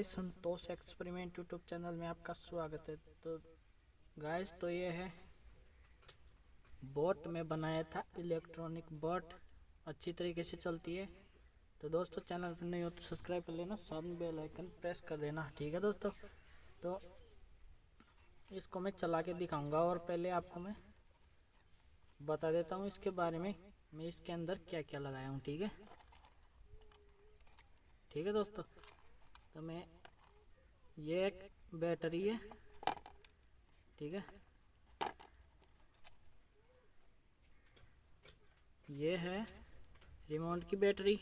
Guys, संतोष experiment YouTube channel में आपका स्वागत है। तो गाइस, तो ये है बोट में बनाया था, इलेक्ट्रॉनिक बोट, अच्छी तरीके से चलती है। तो दोस्तों, चैनल पर नहीं हो तो सब्सक्राइब कर लेना, साथ में बेल आइकन प्रेस कर देना, ठीक है दोस्तों। तो इसको मैं चला के दिखाऊंगा और पहले आपको मैं बता देता हूँ इसके बारे में, मैं इसके अंदर क्या क्या लगाया हूँ, ठीक है दोस्तों। तो मैं ये एक बैटरी है, ठीक है, ये है रिमोट की बैटरी,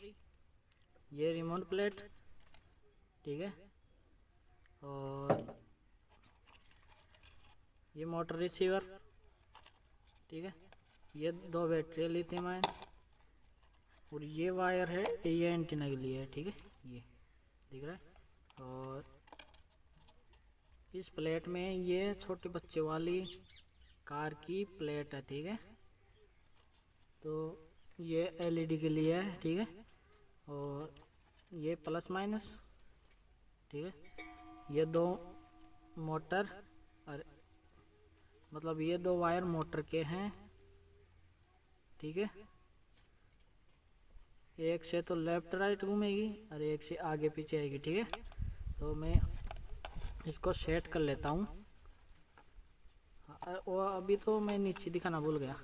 ये रिमोट प्लेट, ठीक है, और ये मोटर रिसीवर, ठीक है, ये दो बैटरी लिथियम आयन, और ये वायर है, ये एंटीना के लिए है, ठीक है, ये दिख रहा है। और इस प्लेट में ये छोटे बच्चे वाली कार की प्लेट है, ठीक है। तो ये एलईडी के लिए है, ठीक है, और ये प्लस माइनस, ठीक है। ये दो मोटर, और मतलब ये दो वायर मोटर के हैं, ठीक है। एक से तो लेफ्ट राइट घूमेगी और एक से आगे पीछे आएगी, ठीक है। तो मैं इसको सेट कर लेता हूँ। वो अभी तो मैं नीचे दिखाना भूल गया।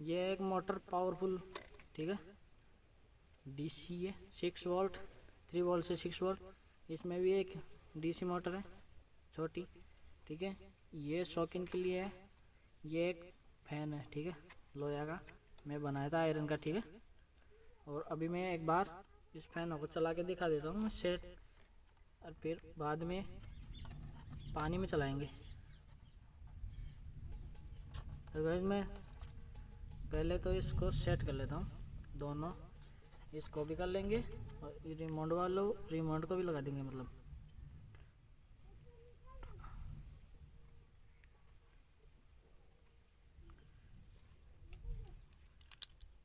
ये एक मोटर पावरफुल, ठीक है, डीसी है, 6 वोल्ट, 3 वोल्ट से 6 वोल्ट। इसमें भी एक डीसी मोटर है छोटी, ठीक है। ये शौकीन के लिए है। ये एक फैन है, ठीक है, लोहा का, मैं बनाया था आयरन का, ठीक है। और अभी मैं एक बार इस फैन को चला के दिखा देता हूँ सेट, और फिर बाद में पानी में चलाएंगे। तो गाइस, मैं पहले तो इसको सेट कर लेता हूँ, दोनों इसको भी कर लेंगे और रिमोट वालों रिमोट को भी लगा देंगे, मतलब।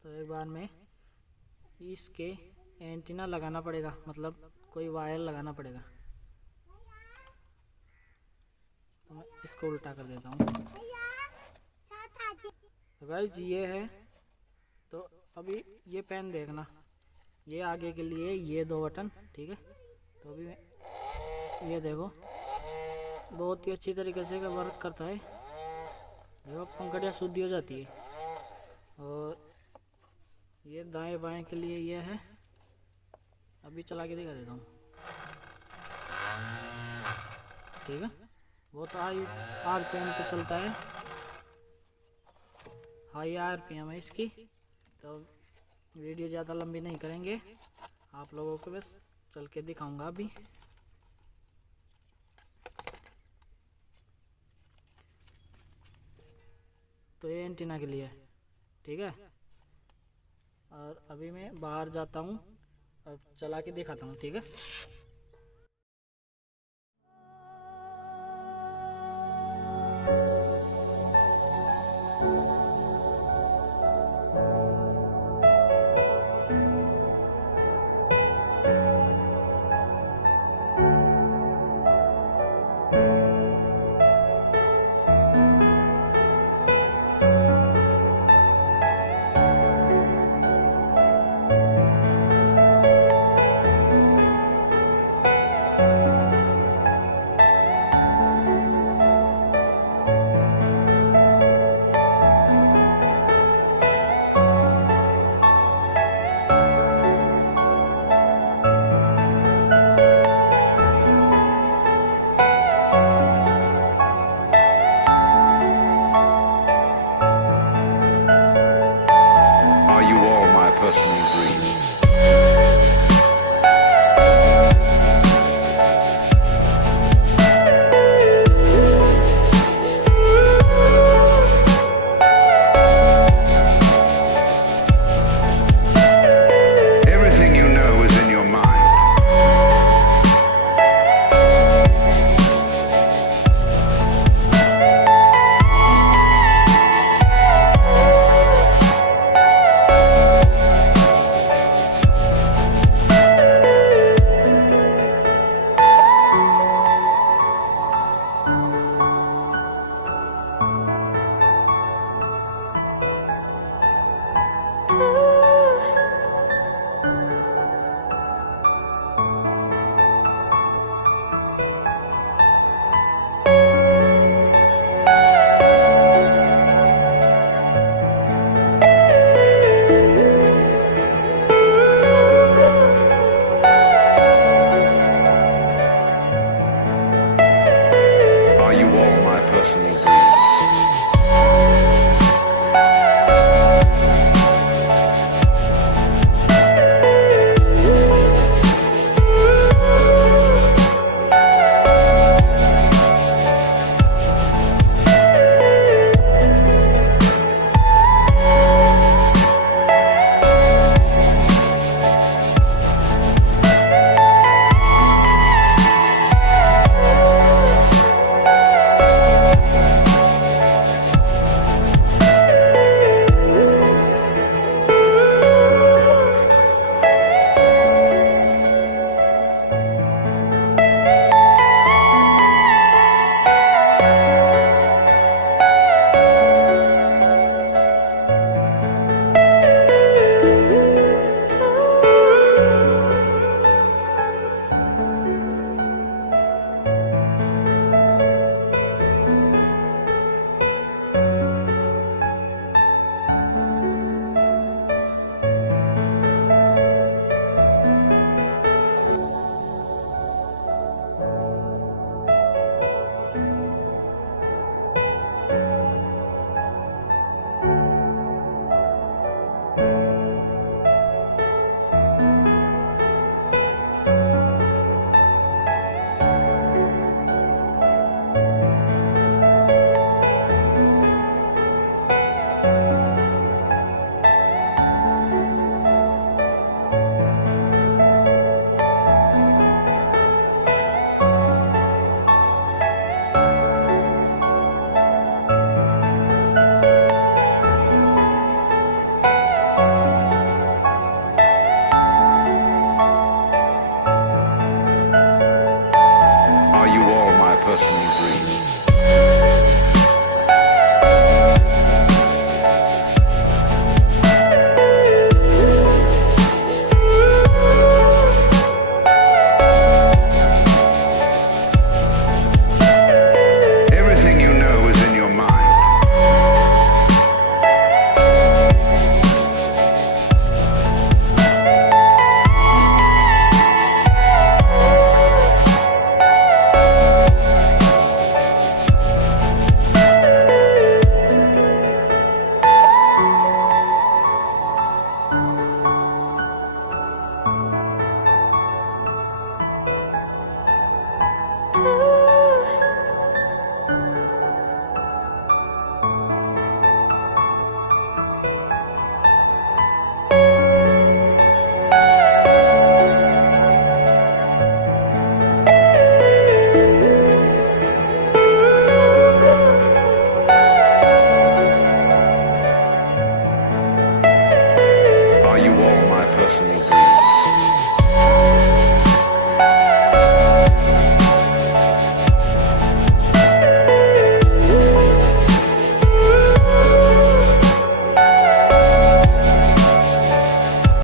तो एक बार में इसके एंटीना लगाना पड़ेगा, मतलब कोई वायर लगाना पड़ेगा। तो मैं इसको उल्टा कर देता हूँ। तो गाइस, ये है। तो अभी ये पेन देखना, ये आगे के लिए ये दो बटन, ठीक है। तो अभी मैं ये देखो, बहुत ही अच्छी तरीके से वर्क करता है, देखो पंखड़ियाँ शुद्धि हो जाती है। और ये दाएं बाएं के लिए ये है, अभी चला के दिखा देता हूँ, ठीक है। बहुत हाई आरपीएम पे चलता है, हाई आरपीएम है इसकी। तो वीडियो ज़्यादा लंबी नहीं करेंगे, आप लोगों को बस चल के दिखाऊंगा अभी। तो ये एंटीना के लिए, ठीक है। और अभी मैं बाहर जाता हूँ, अब चला के दिखाता हूँ, ठीक है।